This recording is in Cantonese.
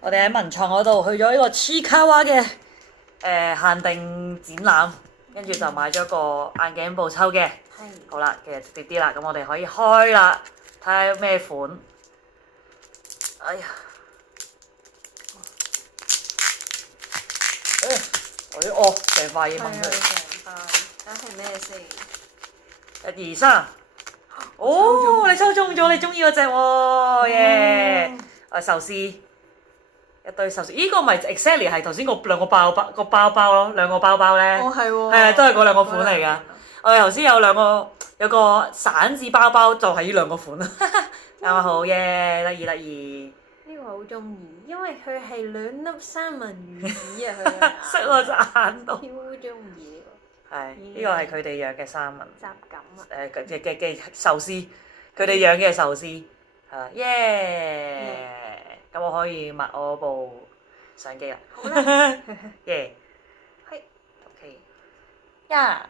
我哋喺文創嗰度去咗呢個黐卡哇嘅限定展覽，跟住就買咗個眼鏡布抽嘅。係。好啦，其實直接啲啦，咁我哋可以開啦，睇下咩款。哎呀！哦，成塊嘢掹出嚟。成塊，睇下係咩先？1、2、3。哦，你抽中咗，你中意嗰隻喎，耶！壽司，一堆壽司，依個咪 exactly 係頭先個兩個包包咯，兩個包包咧。哦，係喎。係啊，都係嗰兩個款嚟㗎。我哋頭先有個散紙包包，就係呢兩個款啦。啱啱好耶，得意。呢個我好中意，因為佢係兩粒三文魚子啊，佢啊。塞我隻眼度。超中意呢個。係，呢個係佢哋養嘅三文。雜感啊。嘅壽司，佢哋養嘅壽司，係啦，耶！咁我可以抹我部相機啦。好啦。耶。係。OK。呀。